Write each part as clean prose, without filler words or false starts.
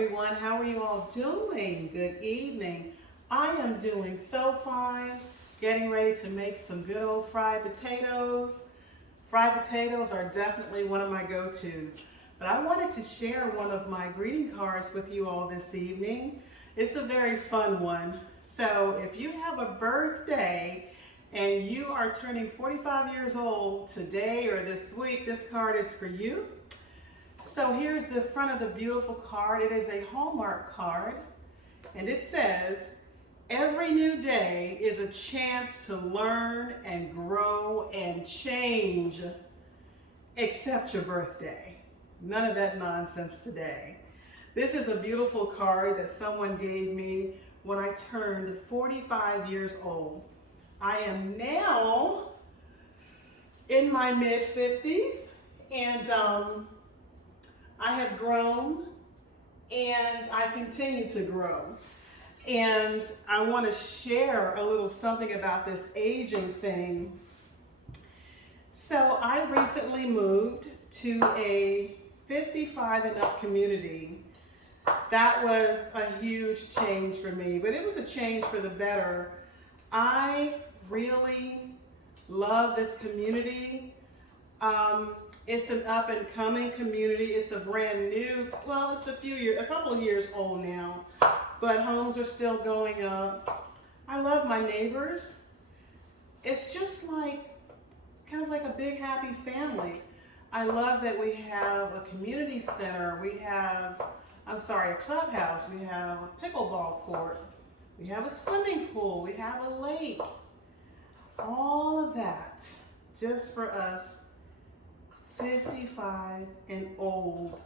everyone. How are you all doing? Good evening. I am doing so fine. Getting ready to make some good old fried potatoes. Fried potatoes are definitely one of my go-tos. But I wanted to share one of my greeting cards with you all this evening. It's a very fun one. So if you have a birthday and you are turning 45 years old today or this week, this card is for you. So here's the front of the beautiful card. It is a Hallmark card, and it says, every new day is a chance to learn and grow and change, except your birthday. None of that nonsense today. This is a beautiful card that someone gave me when I turned 45 years old. I am now in my mid-50s, and I have grown and I continue to grow. And I want to share a little something about this aging thing. So I recently moved to a 55 and up community. That was a huge change for me, but it was a change for the better. I really love this community. It's an up and coming community. It's a brand new, well, it's a couple of years old now, but homes are still going up. I love my neighbors. It's just like, kind of like a big happy family. I love that we have a community center. We have, a clubhouse. We have a pickleball court. We have a swimming pool. We have a lake. All of that just for us 55 and old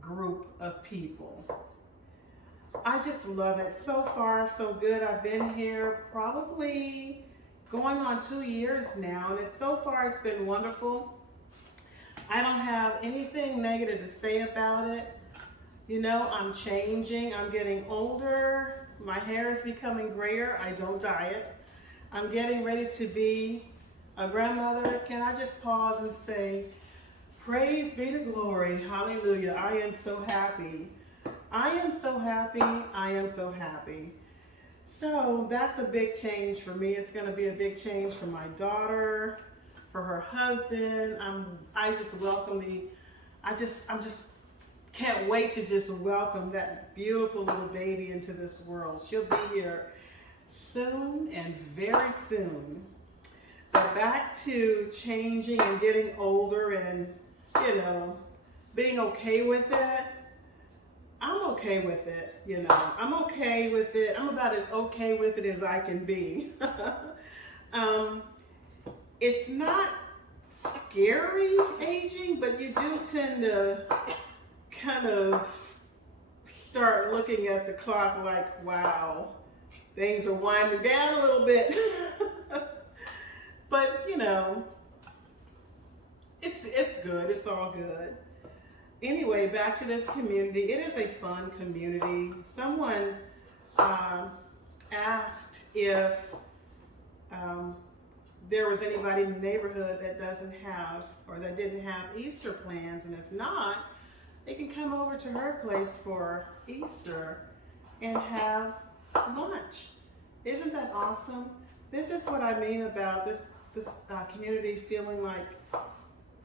group of people. I just love it. So far, so good. I've been here probably going on 2 years now, and so far it's been wonderful. I don't have anything negative to say about it. You know, I'm changing. I'm getting older. My hair is becoming grayer. I don't dye it. I'm getting ready to be a grandmother. Can I just pause and say, praise be to glory. Hallelujah. I am so happy. I am so happy. I am so happy. So that's a big change for me. It's going to be a big change for my daughter, for her husband. I just can't wait to just welcome that beautiful little baby into this world. She'll be here soon and very soon. But back to changing and getting older and, you know, being okay with it. I'm okay with it, you know. I'm okay with it. I'm about as okay with it as I can be. It's not scary aging, but you do tend to kind of start looking at the clock like, wow, things are winding down a little bit. But, you know, it's good. It's all good. Anyway, back to this community. It is a fun community. Someone asked if there was anybody in the neighborhood that doesn't have or that didn't have Easter plans, and if not, they can come over to her place for Easter and have lunch. Isn't that awesome? This is what I mean about this community feeling like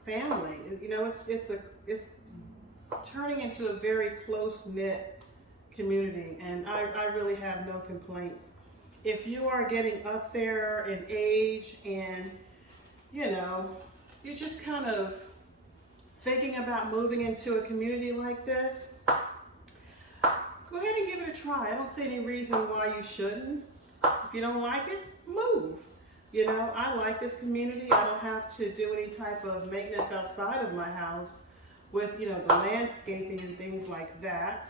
family. You know, it's turning into a very close-knit community, and I really have no complaints. If you are getting up there in age and, you know, you're just kind of thinking about moving into a community like this, go ahead and give it a try. I don't see any reason why you shouldn't. If you don't like it, move. You know, I like this community. I don't have to do any type of maintenance outside of my house with, you know, the landscaping and things like that.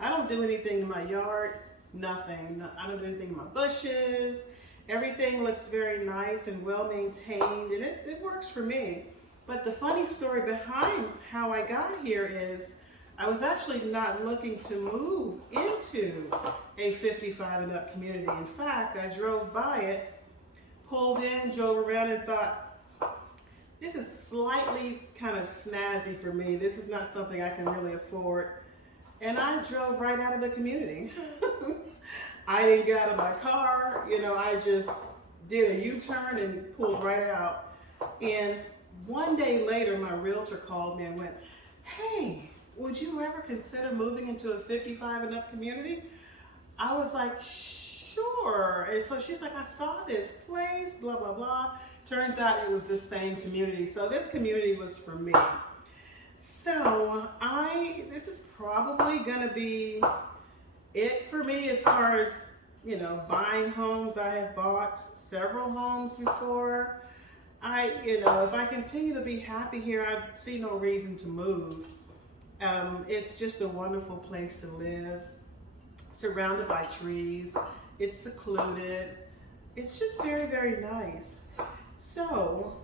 I don't do anything in my yard, nothing. I don't do anything in my bushes. Everything looks very nice and well maintained, and it works for me. But the funny story behind how I got here is I was actually not looking to move into a 55 and up community. In fact, I drove by it, pulled in, drove around, and thought, this is slightly kind of snazzy for me. This is not something I can really afford. and I drove right out of the community. I didn't get out of my car, you know, I just did a U-turn and pulled right out. And one day later, my realtor called me and went, "Hey, would you ever consider moving into a 55 and up community?" I was like, "Sure." And so she's like, "I saw this place, blah, blah, blah." Turns out it was the same community. So this community was for me. So this is probably gonna be it for me as far as, you know, buying homes. I have bought several homes before. You know, if I continue to be happy here, I see no reason to move. It's just a wonderful place to live, surrounded by trees. It's secluded. It's just very, very nice. So,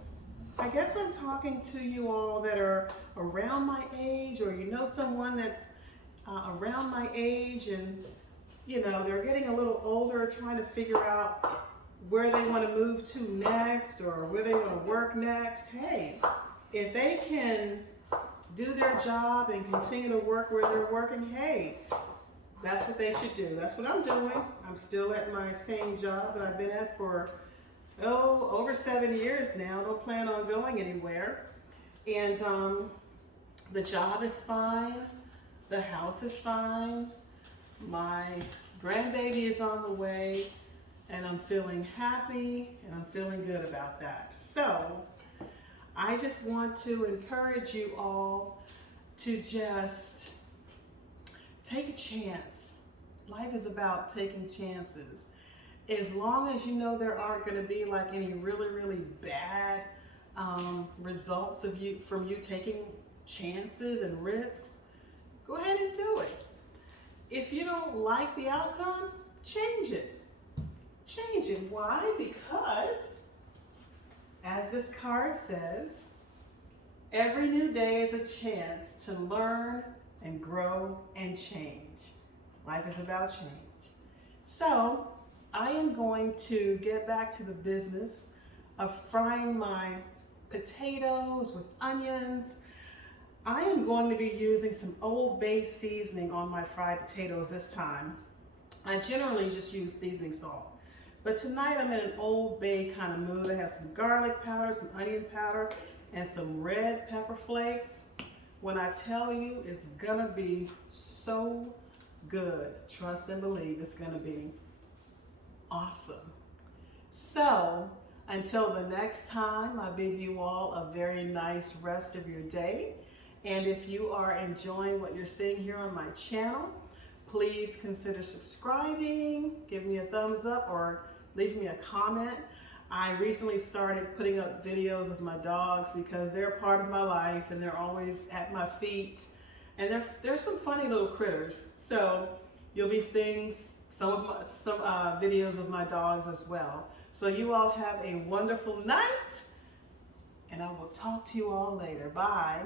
I guess I'm talking to you all that are around my age, or you know someone that's around my age, and you know they're getting a little older, trying to figure out where they want to move to next or where they want to work next. Hey, if they can do their job and continue to work where they're working, hey, that's what they should do. That's what I'm doing. I'm still at my same job that I've been at for over 7 years now. Don't plan on going anywhere. And the job is fine. The house is fine. My grandbaby is on the way, and I'm feeling happy and I'm feeling good about that. So I just want to encourage you all to just take a chance. Life is about taking chances. As long as you know there aren't going to be like any really, really bad results from you taking chances and risks, go ahead and do it. If you don't like the outcome, change it. Change it. Why? Because, as this card says, every new day is a chance to learn and grow and change. Life is about change. So, I am going to get back to the business of frying my potatoes with onions. I am going to be using some Old Bay seasoning on my fried potatoes this time. I generally just use seasoning salt. But tonight I'm in an Old Bay kind of mood. I have some garlic powder, some onion powder, and some red pepper flakes. When I tell you it's gonna be so good, trust and believe it's gonna be awesome. So until the next time, I bid you all a very nice rest of your day. And if you are enjoying what you're seeing here on my channel, please consider subscribing, give me a thumbs up, or leave me a comment. I recently started putting up videos of my dogs because they're part of my life and they're always at my feet. And they're some funny little critters. So you'll be seeing some videos of my dogs as well. So you all have a wonderful night, and I will talk to you all later. Bye.